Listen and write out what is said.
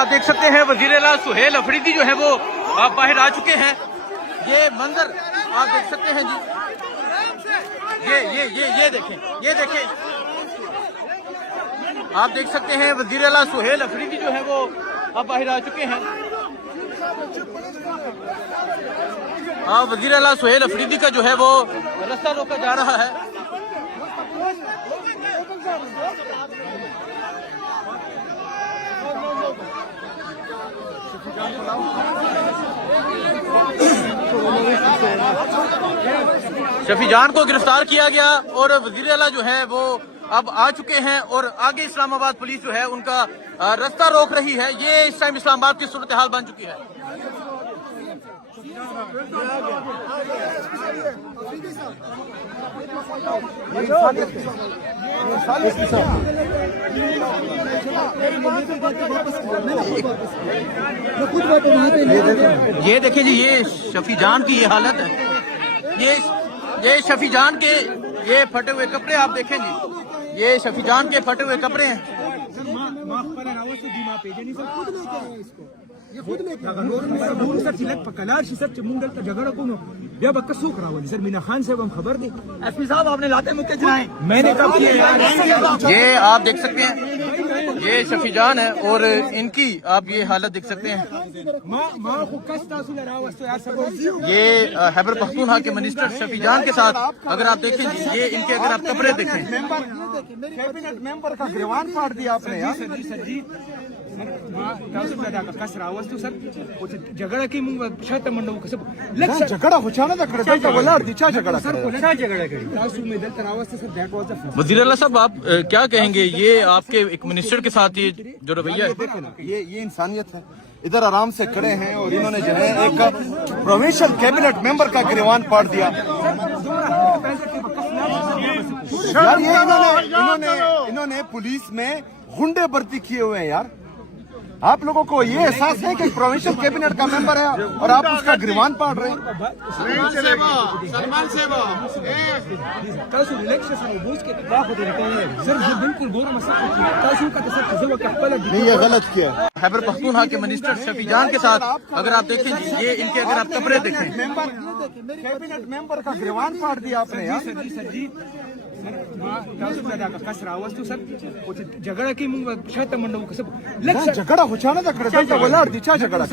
आप देख सकते हैं वजीर आला सुहेल अफरीदी जो है वो बाहर आ चुके हैं। ये मंजर आप देख सकते हैं जी। ये देखें आप देख सकते हैं वजीर आला सुहेल अफरीदी जो है वो अब बाहर आ चुके हैं। वजीर आला सुहेल अफरीदी का जो है वो रास्ता रोका जा रहा है। शफी जान को गिरफ्तार किया गया और वजीर आला जो है वो अब आ चुके हैं और आगे इस्लामाबाद पुलिस जो है उनका रास्ता रोक रही है। ये इस टाइम इस्लामाबाद की सूरत हाल बन चुकी है। ये देखिए जी, ये शफी जान की ये हालत है। ये शफी जान के ये फटे हुए कपड़े आप देखें जी, ये शफी जान के फटे हुए कपड़े हैं। एसपी साहब आपने लाते मुक्के चलाए, मैंने कब किया? ये आप देख सकते हैं, ये शफी जान है और इनकी आप ये हालत देख सकते हैं। ये खैबर पख्तूनख्वा के मिनिस्टर शफी जान के साथ अगर आप देखें, ये इनके अगर आप कपड़े देखें, कैबिनेट मेंबर का गिरवान फाड़ दिया आपने यार। झगड़ा की शायद मंडव कसं झगड़ा होचाना दलता बोला अर्धीचा झगड़ा वज़ीर आला साहब आप क्या कहेंगे? ये आपके एक मिनिस्टर के साथ ये जो रवैया है, ये इंसानियत है। इधर आराम से खड़े हैं और इन्होंने जो है एक प्रोविंशियल कैबिनेट मेंबर का गिरवान फाड़ दिया यार। ये इन्होंने पुलिस में गुंडे भर्ती किए हुए हैं यार। आप लोगों को ये एहसास है कि प्रोविंशियल कैबिनेट का मेंबर है और आप उसका गिरवान पाड़ रहे हैं। नहीं, ये गलत किया। खैबर पख्तूनख्वा के मिनिस्टर शफी जान के साथ अगर आप देखें, ये इनके अगर आप कपड़े देखें, कैबिनेट मेंबर का गिरवान फाड़ दिया आपने यार। झगड़ा की शायद मंडव कसं झगड़ा होचाना दलता बोला अर्धीचा झगड़ा